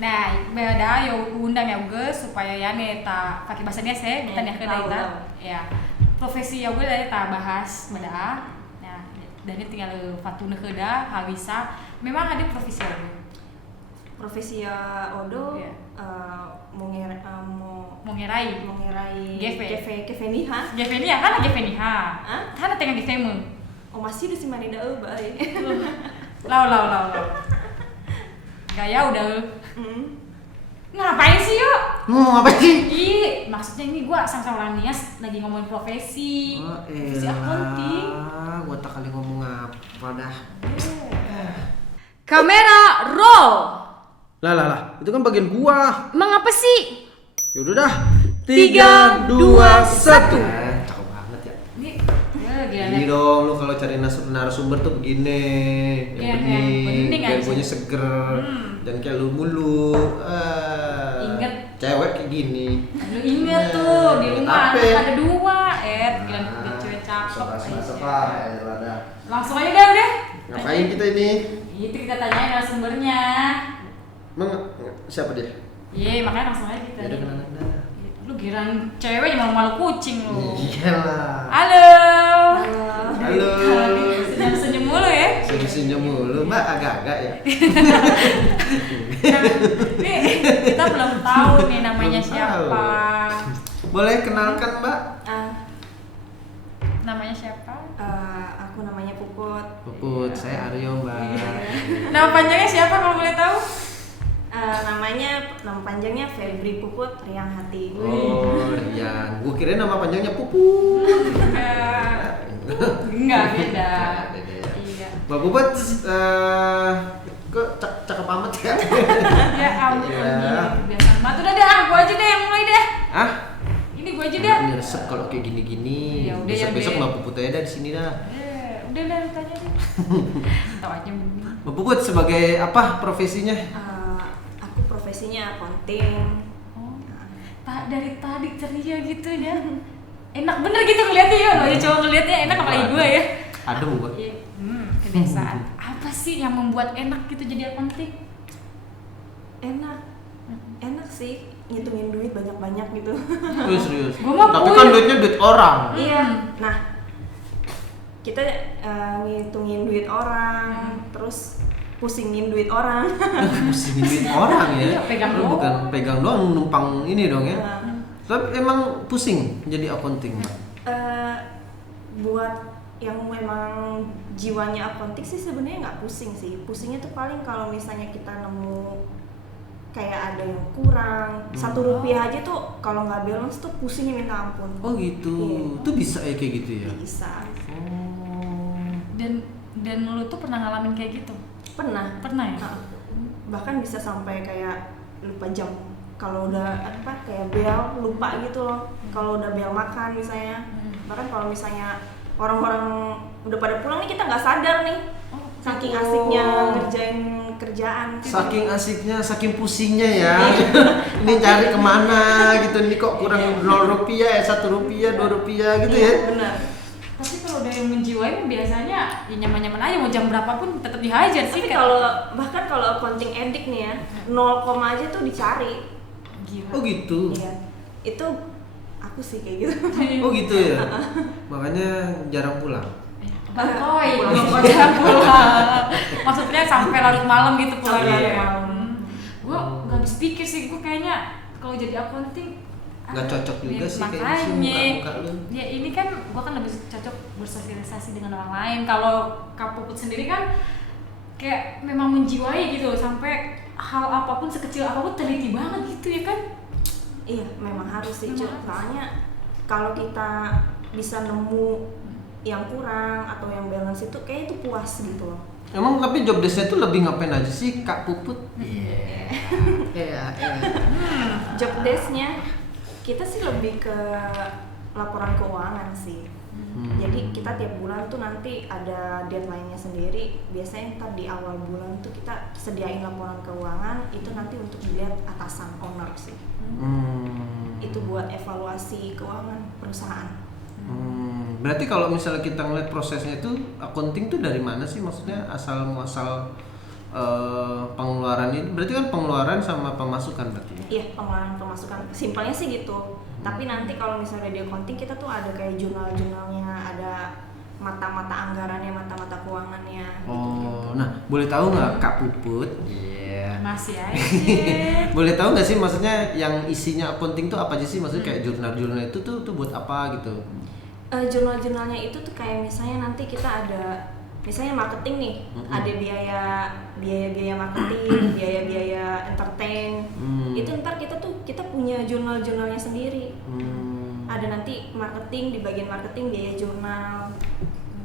Nah, beda yo undang ya gue supaya ya nih ta pakai bahasanya saya kita nih tahu. ya profesi ya gue dari ta bahas beda. Nah, dan ini tinggal fatuna keda habisa. Memang ada profesi ya gue. Profesi ya Odo Iya. mau Mengerai. Geveniha. Geveni ya kan Geveni ha. Hah? Kan tengah Gevemu. Oh masih di Simanida bae. Lau. Gaya udah. Ngapain sih yuk? Mau apa sih? Ih, maksudnya ini gua sama-sama orang Nias lagi ngomongin profesi. Profesi accounting. Gua tak kali ngomong apa dah. Kamera roll. Lah, itu kan bagian gua. Emang apa sih? Yaudah dah. 3, 2, 1. Cakep banget ya. Ini gila Ini dong, lu kalau cari narasumber tuh begini, Iya, yang yang bening, bening biar aja. guanya seger, dan kayak lu mulu. Ingat. Cewek kayak gini. Lu inget tuh di rumah Tapi- anak ada 2, gila dia cewek cakep. ada. Langsung aja deh udah. Ngapain kita ini? Itu kita tanyain narasumbernya. Emang siapa dia? Iya, makanya langsung aja kita. Ya udah kenalan dah. Lu giran cewek malu-malu kucing lu. Iyalah. Halo. Halo. Senyum-senyum mulu ya. Senyum-senyum mulu, Mbak agak-agak ya. Nah, nih kita belum tahu nih namanya Belum siapa. Boleh kenalkan, Mbak? Namanya siapa? Aku namanya Puput. Puput, saya Aryo, Mbak. Nama panjangnya siapa kalau boleh tahu? Nama panjangnya Febri Puput Riang Hati. Oh, Rian. Gua kira nama panjangnya Puput. Enggak beda. Beda ya. Iya. Mbak Puput, kok cakep amat ya? Ya ampun, Iya. ini kebiasaan banget. Udah deh, gua aja deh yang mulai deh. Ah? Ini gua aja deh. Ini resep kalau kayak gini-gini. Ya udah, ya Besok-besok deh. Mbak Puput aja dah di sini dah. Udah tanya deh. Tahu aja. Mbak Puput sebagai apa profesinya? Aku profesinya accounting. Oh, dari tadi ceria gitu ya. Enak bener gitu ngeliatnya ya, lo aja cowok ngeliatnya enak apalagi gue ya. Adem gua. Iya, kebiasaan. Apa sih yang membuat enak gitu jadi accounting? Enak sih ngitungin duit banyak-banyak gitu. Serius. Gua mah Tapi puyeng. kan duitnya duit orang. Iya. Nah, kita ngitungin duit orang, terus pusingin duit orang. Pusingin duit orang ya. Iya, pegang Lu doang. bukan pegang doang, numpang ini dong ya. Nah, Tapi emang pusing jadi accounting, Mbak. buat yang memang jiwanya accounting sih sebenarnya nggak pusing sih. Pusingnya tuh paling kalau misalnya kita nemu kayak ada yang kurang 1 rupiah aja tuh kalau nggak balance tuh pusingnya minta ampun. Oh gitu. Iya. Tuh bisa ya kayak gitu ya. Bisa. Oh. Dan lu tuh pernah ngalamin kayak gitu? Pernah. Pernah ya? Nah, bahkan bisa sampai kayak lupa jam kalau udah kayak bel lupa gitu loh kalau udah bel makan misalnya. Bahkan kalau misalnya orang-orang udah pada pulang nih kita nggak sadar nih saking asiknya ngerjain kerjaan. Saking asiknya, saking pusingnya ya. Ini cari kemana gitu. Ini kok kurang 0 rupiah, 1 rupiah, 2 rupiah gitu ya. Benar. Tapi kalau udah yang menjiwai biasanya ya nyaman-nyaman aja mau jam berapapun tetap dihajar sih. Tapi bahkan kalau accounting edik nih ya 0, aja tuh dicari. Gila. Oh gitu. Iya. Itu aku sih kayak gitu. Oh gitu ya. Makanya jarang pulang. Bangkoi, Pulang. pulang. Maksudnya sampai larut malam gitu pulangnya. Sampai Ya. malam. Gue nggak habis pikir sih, gue kayaknya kalau jadi accounting Nggak cocok juga sih kayak makanya. muka lu. Ya ini kan gue kan lebih cocok bersosialisasi dengan orang lain. Kalau Kak Puput sendiri kan kayak memang menjiwai gitu sampai hal apapun sekecil apapun teliti banget gitu ya kan? Iya, memang harus sih, Memang Cuk. harus. Soalnya kalau kita bisa nemu yang kurang atau yang balance itu kayak itu puas gitu loh. Emang tapi job desk-nya tuh lebih ngapain aja sih Kak Puput? Iya. Iya. Job desk-nya kita sih lebih ke laporan keuangan sih. Jadi kita tiap bulan tuh nanti ada deadline-nya sendiri. Biasanya ntar di awal bulan tuh kita sediain laporan keuangan itu nanti untuk dilihat atasan owner sih. Itu buat evaluasi keuangan perusahaan. Berarti kalau misalnya kita ngeliat prosesnya itu accounting tuh dari mana sih? Maksudnya asal muasal pengeluaran ini berarti kan pengeluaran sama pemasukan berarti ya? Iya, pengeluaran pemasukan. Simpelnya sih gitu. Tapi nanti kalau misalnya di accounting kita tuh ada kayak jurnal-jurnalnya, ada mata-mata anggarannya, mata-mata keuangannya. Oh, nah boleh tahu nggak Kak Puput? Iya. Masih aja. Boleh tahu nggak sih maksudnya yang isinya accounting tuh apa aja sih? Maksudnya kayak jurnal-jurnal itu tuh buat apa gitu? Jurnal-jurnalnya itu tuh kayak misalnya nanti kita ada misalnya marketing nih, ada biaya marketing, biaya entertain. Itu ntar kita punya jurnal-jurnalnya sendiri. Ada nanti marketing, di bagian marketing biaya jurnal,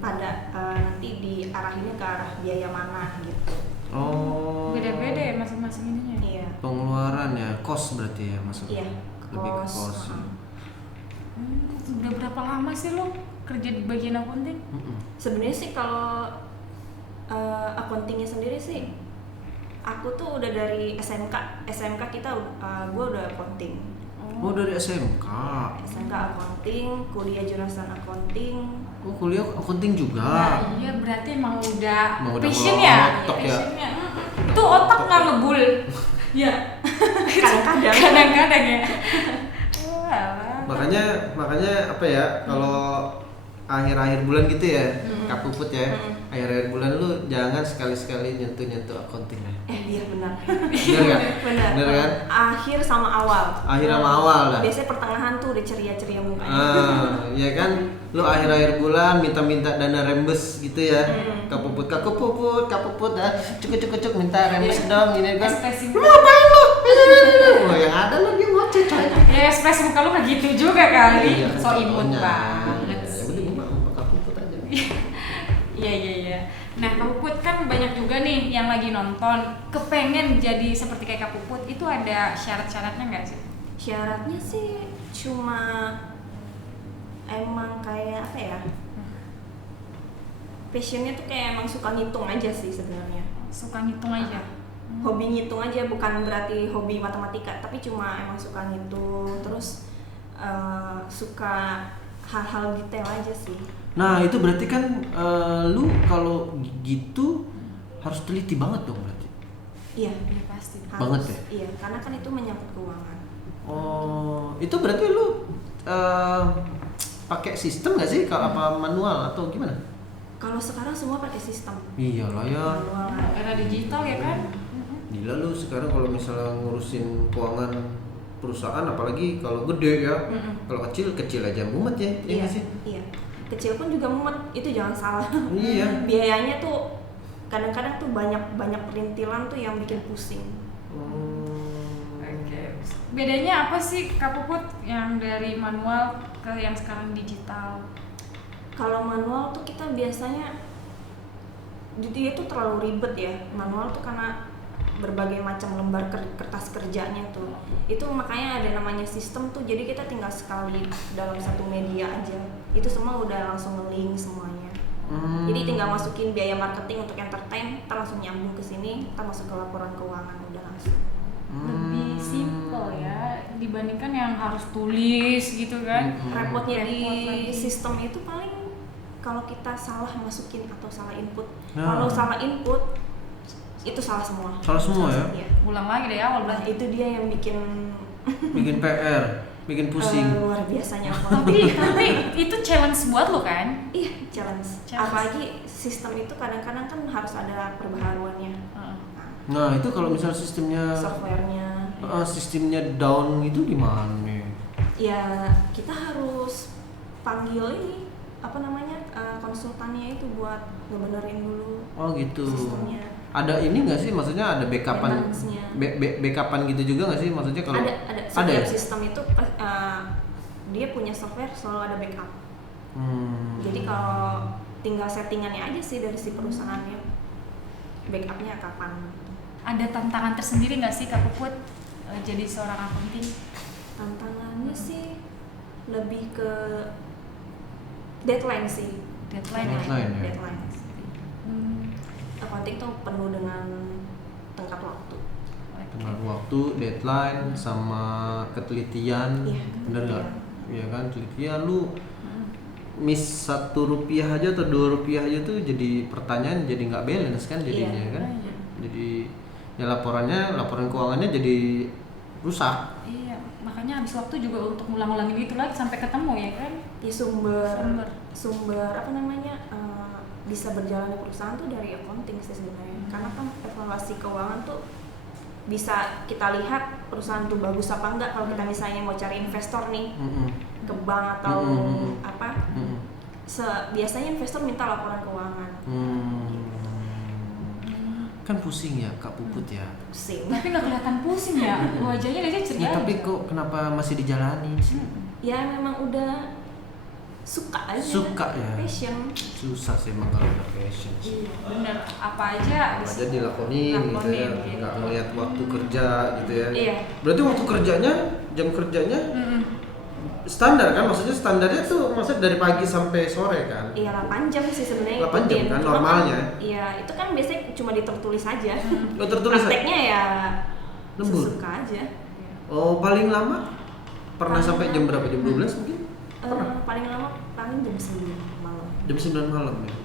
pada nanti diarahinnya ke arah biaya mana gitu. Oh. Beda-beda ya masing-masing ininya. Iya. Pengeluaran ya, cost berarti ya maksudnya. Iya. Lebih ke cost. Udah berapa lama sih lo kerja di bagian accounting? Sebenarnya sih kalau accountingnya sendiri sih, aku tuh udah dari SMK kita gue udah accounting. Oh dari SMK. SMK accounting, kuliah jurusan accounting. Oh kuliah accounting juga. Nah, iya berarti emang udah Emang udah passion ya. otak ya. Passionnya. Tuh otak nggak ngebul. Ya. Kadang-kadang ya. Makanya apa ya kalau akhir-akhir bulan gitu ya, Kak Puput ya, akhir-akhir bulan lu jangan sekali-sekali nyentuh akcounting ya. Iya benar. Bener nggak? Bener kan? Akhir sama awal. Akhir sama awal lah. Biasanya pertengahan tuh udah ceria-ceria mukanya. Ya kan, lu akhir-akhir bulan minta dana rembes gitu ya. Kak Puput dah cuk minta rembes dong ini kan. Ekspresi Lu ngapain lu? Wah, yang ada lu dia ngoceh coy. ya ekspresi muka lu kayak gitu juga kali. Iya, So imut contohnya. banget. Ya udah gua mah Kak Puput aja. Iya. Nah, Kak Puput kan banyak juga nih yang lagi nonton, kepengen jadi seperti kayak Kak Puput, itu ada syarat-syaratnya nggak sih? Syaratnya sih cuma emang kayak apa ya? Passionnya tuh kayak emang suka ngitung aja sih sebenarnya. Suka ngitung aja. Hobi ngitung aja, bukan berarti hobi matematika, tapi cuma emang suka ngitung, terus suka hal-hal detail aja sih. Nah itu berarti kan lu kalau gitu harus teliti banget dong berarti. Iya, Pasti. Banget ya? Iya, karena kan itu menyangkut keuangan. Oh, itu berarti lu pakai sistem nggak sih? Kalau apa manual atau gimana? Kalau sekarang semua pakai sistem. Iyalah ya. Manual. Era digital ya kan? Gila lu sekarang kalau misalnya ngurusin keuangan perusahaan, apalagi kalau gede ya. Kalau kecil aja mumet ya, iya nggak sih? Iya. Kecil pun juga mumet, itu jangan salah. Iya. Biayanya tuh kadang-kadang tuh banyak perintilan tuh yang bikin pusing. Oke. Bedanya apa sih Kak Puput yang dari manual ke yang sekarang digital? Kalau manual tuh kita biasanya dia tuh terlalu ribet ya. Manual tuh karena berbagai macam lembar kertas kerjanya tuh. Itu makanya ada namanya sistem tuh. Jadi kita tinggal sekali dalam satu media aja. Itu semua udah langsung nge-link semuanya. Jadi tinggal masukin biaya marketing untuk entertain, kita langsung nyambung ke sini, kita masuk ke laporan keuangan udah langsung. Lebih simple ya dibandingkan yang harus tulis gitu kan. Repotnya Repot di lagi. sistem itu paling kalau kita salah masukin atau salah input. Nah. Kalau salah input itu salah semua. Salah semua ya? Iya. Ulang lagi dari awal Nah, berarti. itu dia yang bikin Bikin PR, bikin pusing. luar biasanya Tapi itu challenge buat lo kan? iya, challenge. Apalagi sistem itu kadang-kadang kan harus ada perbaharuannya. Nah itu kalau misalnya sistemnya down itu gimana? Ya kita harus panggil ini apa namanya konsultannya itu buat ngebenerin dulu Oh gitu. sistemnya. Ada ini nggak sih, maksudnya ada backupan, Maintenance-nya. backupan gitu juga nggak sih, maksudnya kalau ada ya? setiap sistem itu dia punya software selalu ada backup. Jadi kalau tinggal settingannya aja sih dari si perusahaannya backupnya kapan. Ada tantangan tersendiri nggak sih Kak Puput jadi seorang accounting? Tantangannya sih lebih ke deadline sih. Deadline ya? Deadline. Accounting tuh penuh dengan tenggat waktu. tengah waktu, deadline, sama ketelitian, Iya, bener nggak? Iya kan, telitian lu miss Rp1 aja atau Rp2 aja tuh jadi pertanyaan, jadi nggak balance kan jadinya Iya. kan? Jadi ya laporan keuangannya jadi rusak. Iya, makanya habis waktu juga untuk ngulang-ngulangin itu lagi sampai ketemu ya kan. Di sumber apa namanya bisa berjalannya perusahaan tuh dari accounting sih sebenarnya. Karena kan evaluasi keuangan tuh bisa kita lihat perusahaan tuh bagus apa enggak kalau kita misalnya mau cari investor nih ke bank atau apa. Biasanya investor minta laporan keuangan. Kan pusing ya Kak Puput ya. Pusing. Tapi nggak kelihatan pusing ya, wajahnya dia ceria. Ya, tapi kok kenapa masih dijalani sih? Ya memang udah suka aja. Suka ya. Passion. Susah sih emang kalau udah passion sih. Iya, bener. Apa aja Apa aja dilakonin gitu ya. gitu. Nggak ngeliat waktu kerja gitu ya. Iya. Berarti waktu kerjanya, jam kerjanya standar kan? Maksudnya standarnya tuh maksudnya dari pagi sampai sore kan? Iya 8 jam sih sebenarnya. 8 jam kan Cuma normalnya. Iya, itu kan biasanya cuma tertulis aja. Oh, tertulis aja? Prakteknya ya Lembur? suka aja. Oh, paling lama? Pernah Paling sampai jam berapa? Jam 12 mungkin? Paling lama paling jam 9 malam. Jam 9 malam ya?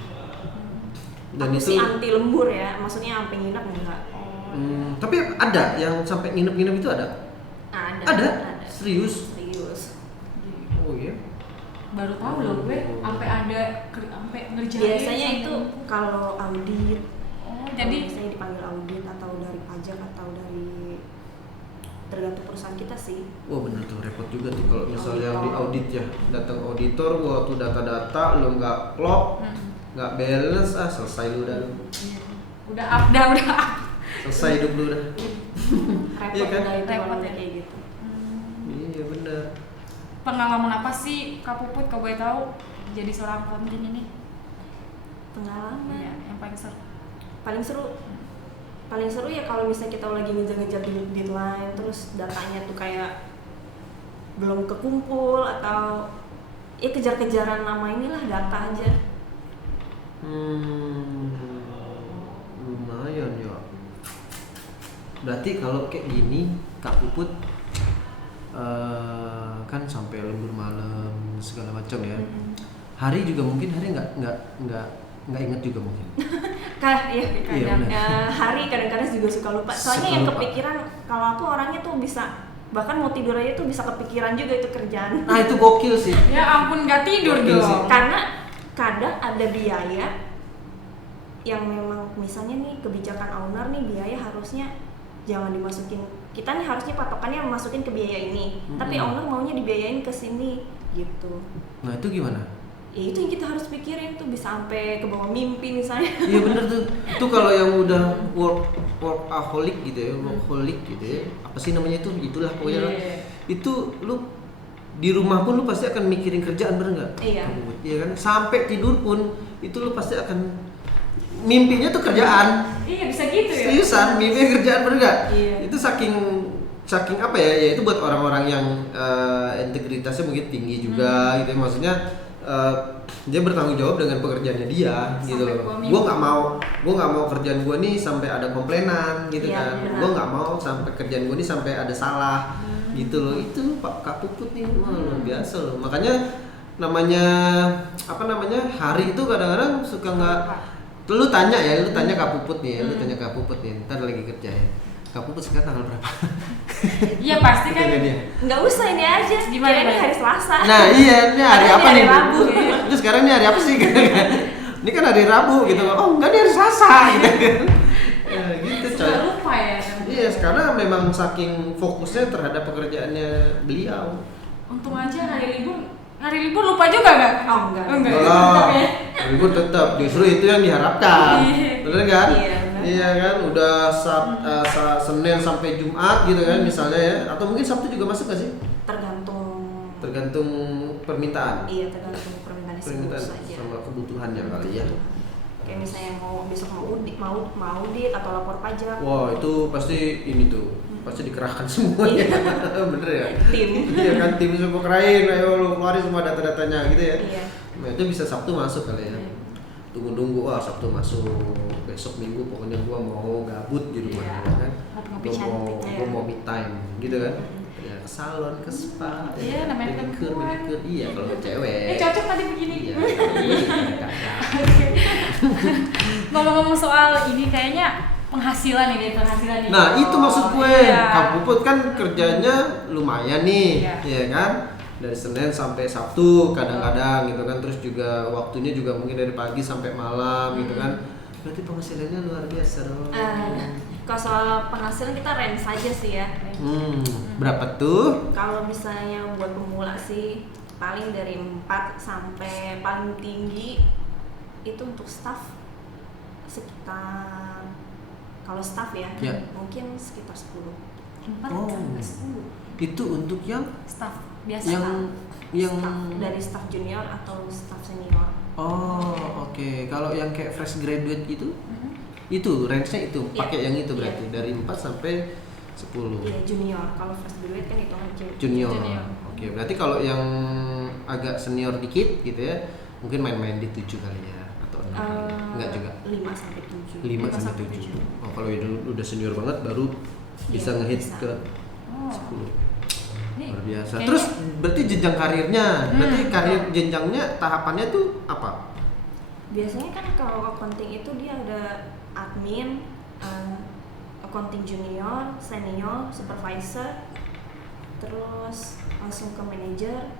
Dan Aku itu sih anti lembur ya, maksudnya sampai nginep enggak. tapi ada yang sampai nginep-nginep itu ada? Ada? Serius? Serius. Oh iya? Baru tahu loh gue sampai ngerjain. Biasanya sampai itu kalau audit. Oh, Jadi jadi saya dipanggil audit atau dari pajak atau dari tergantung perusahaan kita sih. Wah bener tuh repot juga tuh kalau misalnya yang di audit ya, datang auditor waktu data-data lo nggak klop, nggak balance, selesai lu udah. udah up. Selesai hidup lu udah. Repot Iya kan? udah itu Repot kalau ya. kayak gitu. Iya bener. Pengalaman apa sih Kak Puput kalau boleh tahu jadi seorang accountant ini? Pengalaman. Iya, yang paling seru. Paling seru ya kalau misalnya kita lagi ngejar-ngejar deadline terus datanya tuh kayak belum kekumpul atau ya kejar-kejaran nama inilah data aja. Lumayan ya. Berarti kalau kayak gini Kak Puput kan sampai lembur malam segala macam ya. Hari juga mungkin nggak inget juga mungkin. Kadang hari kadang-kadang juga suka lupa. Soalnya Suka yang lupa. kepikiran kalau aku orangnya tuh bisa bahkan mau tidur aja tuh bisa kepikiran juga itu kerjaan. Nah itu gokil sih. Ya ampun, nggak tidur Gokil sih. dong. Karena kadang ada biaya yang memang misalnya nih kebijakan owner nih biaya harusnya jangan dimasukin. Kita nih harusnya patokannya masukin ke biaya ini, tapi owner maunya dibiayain ke sini gitu. Nah itu gimana? Ya itu yang kita harus pikirin tuh bisa sampai ke bawah mimpi misalnya. Iya bener tuh. Itu kalau yang udah workaholic gitu ya, workaholic gitu ya. Apa sih namanya itu? Itulah pokoknya lah. Itu lu di rumah pun lu pasti akan mikirin kerjaan, bener nggak? Iya. Iya kan? Sampai tidur pun itu lu pasti akan mimpinya tuh kerjaan. Iya, bisa gitu ya. Seriusan, mimpinya kerjaan, bener nggak? Iya. Itu saking apa ya? Ya itu buat orang-orang yang integritasnya mungkin tinggi juga gitu ya. Maksudnya dia bertanggung jawab dengan pekerjaannya dia gitu loh. Gue nggak mau kerjaan gue nih sampai ada komplainan gitu Iya, kan. benar. Gue nggak mau sampai kerjaan gue nih sampai ada salah gitu loh. Itu Pak Kak Puput nih luar biasa loh. Makanya namanya hari itu kadang-kadang suka nggak. Lu tanya Kak Puput nih, lu tanya Kak Puput nih. Ntar lagi kerja ya. Kak Puput sekarang tanggal berapa? Iya pasti kan. Tanya dia. Nggak usah ini aja. Gimana, Kira ini Mbak? hari Selasa. Nah iya, ini hari Padahal apa ini nih? hari Rabu. Terus sekarang ini hari apa sih? Ini kan hari Rabu gitu. Oh enggak, ini hari Selasa gitu kan. Ya, gitu coy. Suka lupa ya. Iya, karena memang saking fokusnya terhadap pekerjaannya beliau. Untung aja hari libur lupa juga nggak? Oh, enggak. Tetap ya. Libur tetap, justru itu yang diharapkan. Iya. Bener kan? Iya, bener. Iya kan, udah Senin sampai Jumat gitu kan misalnya ya. Atau mungkin Sabtu juga masuk gak sih? Tergantung permintaan. Iya, tergantung permintaan si bos aja. Sama kebutuhannya kali ya. Kayak misalnya besok mau audit atau lapor pajak. Wah itu pasti ini tuh, pasti dikerahkan semuanya. Bener ya? Tim. Iya kan, tim semua kerain, ayo lu keluarin semua data-datanya gitu ya. Iya. Nah itu bisa Sabtu masuk kali ya. Tunggu-tunggu, Sabtu masuk, besok Minggu pokoknya gua mau gabut di rumah Iya. ya kan. Ngopi-ngopi Gua cantik, mau me time gitu kan. Ya ke salon, ke spa, Iya, namanya perempuan. manicure. Iya kalau cewek. Cocok tadi begini. Iya. Ngomong-ngomong soal ini kayaknya penghasilan nih, Nah itu maksud gue, iya. Kak Puput kan kerjanya lumayan nih, Iya. ya kan? Dari Senin sampai Sabtu kadang-kadang gitu kan, terus juga waktunya juga mungkin dari pagi sampai malam gitu kan. Berarti penghasilannya luar biasa dong. Kalau soal penghasilan kita range saja sih ya. Berapa tuh? Kalau misalnya buat pemula sih paling dari 4 sampai paling tinggi itu untuk staff sekitar, kalau staff ya, mungkin sekitar 10. 4 sampai 10. Itu untuk yang Staff biasa. yang Staff, dari staff junior atau staff senior. Oh, oke. Kalau yang kayak fresh graduate gitu, itu range-nya itu pakai yang itu berarti dari 4 sampai 10. Iya, junior. Kalau fresh graduate kan itu Junior. Oke, berarti kalau yang agak senior dikit gitu ya, mungkin main-main di 7 kali ya atau 6 kali. Enggak juga. 5 sampai 7. 5 sampai 7. Oh, kalau udah senior banget baru bisa ngehit ke 10. Luar biasa. Terus berarti jenjang karirnya, berarti karir jenjangnya tahapannya tuh apa? Biasanya kan kalau accounting itu dia ada admin, accounting junior, senior, supervisor, terus langsung ke manager.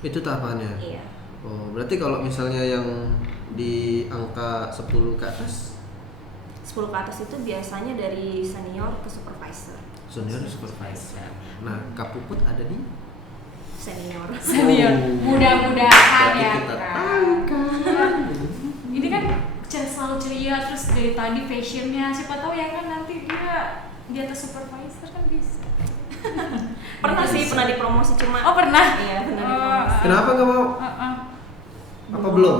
Itu tahapannya? Iya. Oh, berarti kalau misalnya yang di angka 10 ke atas? 10 ke atas itu biasanya dari senior ke supervisor. Senior supervisor. Nah, Kak Puput ada di Senior. Mudah-mudahan Berarti ya kita kan. Ini kan selalu ceria, terus dari tadi passionnya, siapa tahu ya kan nanti dia di atas supervisor kan bisa. Pernah sih, pernah dipromosi cuma. Oh pernah? Iya, pernah dipromosi. Kenapa nggak mau? Apa belum?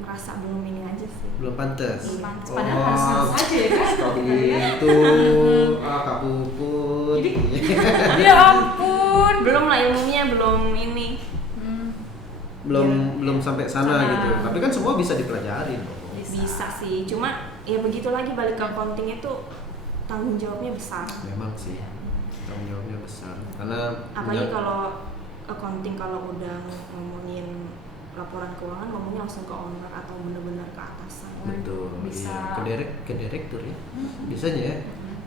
Merasa belum ini aja sih. Belum pantas. Belum pantas. Padahal harus aja ya kan. Kalau gitu, Kak Puput. Ya ampun. Belum lah ilmunya, belum ini. belum sampai sana gitu. Tapi kan semua bisa dipelajari dong. Bisa sih, cuma ya begitu lagi balik ke accounting itu tanggung jawabnya besar. Memang sih. Tanggung jawabnya besar. Karena apalagi kalau accounting kalau udah ngomongin laporan keuangan ngomongnya langsung ke owner atau benar-benar ke atasan. betul. Bisa. Iya. Ke direktur ya. Bisanya ya.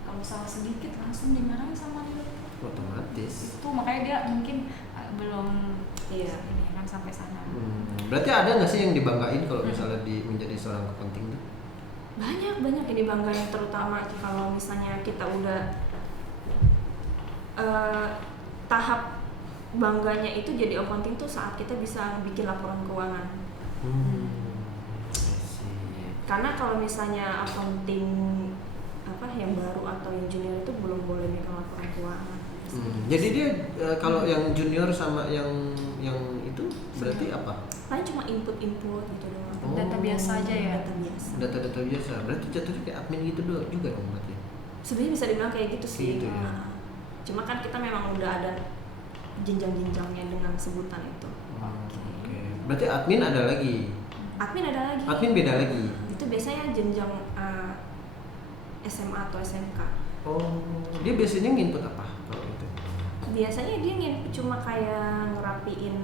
Kalau salah sedikit langsung dimarahin sama dia. Otomatis. Itu makanya dia mungkin belum Iya. ini kan sampai sana. Berarti ada nggak sih yang dibanggain kalau misalnya menjadi seorang accounting tuh? Banyak yang dibanggain, terutama kalau misalnya kita udah tahap bangganya itu jadi accounting tuh saat kita bisa bikin laporan keuangan. Karena kalau misalnya accounting yang baru atau yang junior itu belum boleh bikin laporan keuangan. Jadi dia kalau yang junior sama yang itu berarti apa? Paling cuma input gitu doang. Data biasa aja ya. Data biasa. Data biasa. Berarti jatuhnya kayak admin gitu juga dong berarti. Sebenarnya bisa dibilang kayak gitu sih. Gitu ya. Cuma kan kita memang udah ada jenjang-jenjangnya dengan sebutan itu. Oke. Berarti admin ada lagi. Admin ada lagi. Admin beda lagi. Itu biasanya jenjang SMA atau SMK. Oh, dia biasanya nginput apa kalau itu? Biasanya dia cuma kayak ngerapiin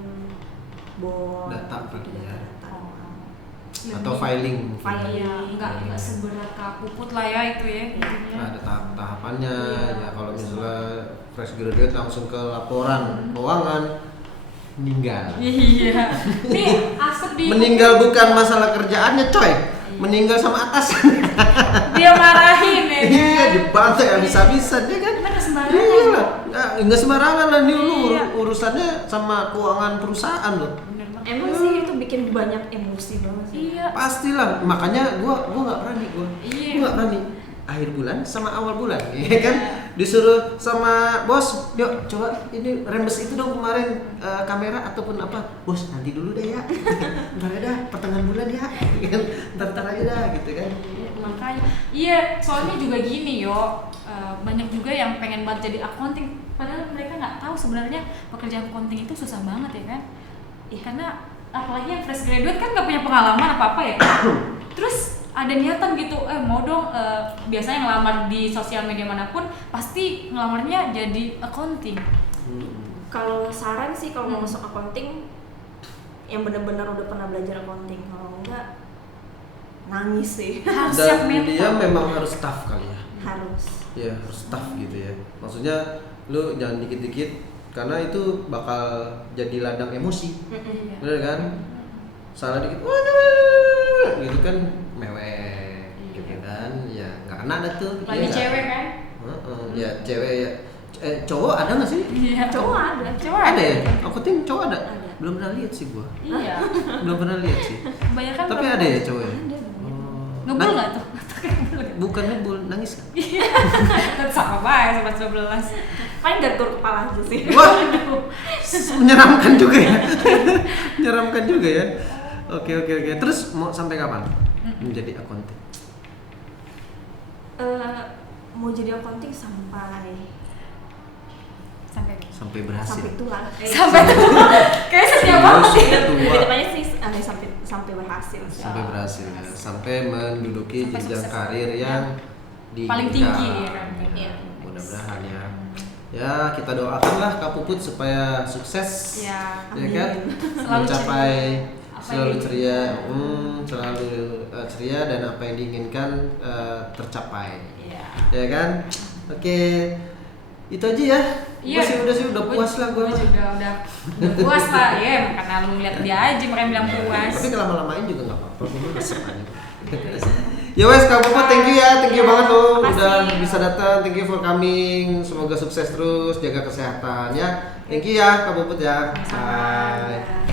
Data gitu, ya. data. Atau filing. Iya, nggak seberat Kak Puput lah ya itu ya. Nah, ada tahapannya ya. Kalau misalnya fresh graduate langsung ke laporan keuangan, meninggal. Iya. Nih asap di. Meninggal bukan masalah kerjaannya, coy. Meninggal sama atasan. Dia marahin ya. Iya, dibantai habis-habisan dia kan. Nggak sembarangan. Iya lah, nggak sembarangan lah nih lu Iya. urusannya sama keuangan perusahaan loh. Emang sih itu bikin banyak emosi banget sih. Iya. Pastilah, makanya gua nggak berani gua. Iya. Gua nggak berani. Akhir bulan sama awal bulan, ya kan? Disuruh sama bos, yuk coba ini rembes itu dong kemarin kamera ataupun apa, bos nanti dulu deh ya, ntar dah pertengahan bulan ya, ntar aja dah gitu kan. Makanya, iya soalnya juga gini yo, banyak juga yang pengen banget jadi accounting, padahal mereka nggak tahu sebenarnya pekerjaan accounting itu susah banget ya kan? Karena apalagi yang fresh graduate kan nggak punya pengalaman apa ya, terus ada niatan gitu, mau dong, biasanya ngelamar di sosial media manapun pasti ngelamarnya jadi accounting. Kalau saran sih kalau mau masuk accounting yang benar-benar udah pernah belajar accounting, kalau enggak nangis sih. Harus siap Dan mental. dia memang harus tough kali ya. Harus. Ya harus tough gitu ya. Maksudnya lu jangan dikit-dikit karena itu bakal jadi ladang emosi. Iya. Bener kan? Salah dikit, waduh, gitu kan mewek, gitu kan? Ya nggak kena ada tuh. Lagi Iya cewek nggak? kan? Ya cewek ya. Cowok ada nggak sih? Iya. Cowok ada. Cowok Ada ya? Aku think cowok ada. Ada. Belum pernah lihat sih gua. Iya. Belum pernah lihat sih. Kebanyakan Tapi perempuan. ada ya cowok ya? Ada. Oh. Ngebul Nah, nggak tuh? bukan ngebul, nangis kan? Tetap sama baik sama 12. Paling garuk kepala aja sih. Wah, menyeramkan juga ya. Menyeramkan juga ya. Oke. Terus mau sampai kapan menjadi akuntan? Mau jadi accounting sampai Sampai berhasil. sampai tua. Sampai tua. Kayak setia banget sih. Tua. Depannya sih sampai berhasil. Sampai berhasil ya. Sampai menduduki Sampai jenjang sukses. karir yang Paling tinggi ya kan. Iya. Mudah-mudahan ya. Ya, kita doakanlah Kak Puput supaya sukses. Ya. Ya kan? Selalu Mencapai ceria. selalu Apa ceria, selalu ceria dan apa yang diinginkan tercapai. Iya. Ya kan? Oke. Itu aja ya. Iya. Udah puas lah gua. Udah puas lah ya, karena lu lihat dia aja makanya bilang puas. Tapi kelama-lamain juga nggak apa-apa, gua mah resep aja. Ya wes Kak Puput, thank you banget lo udah bisa datang, thank you for coming, semoga sukses terus, jaga kesehatan ya. Thank you ya Kak Puput ya. Sama-sama. Bye.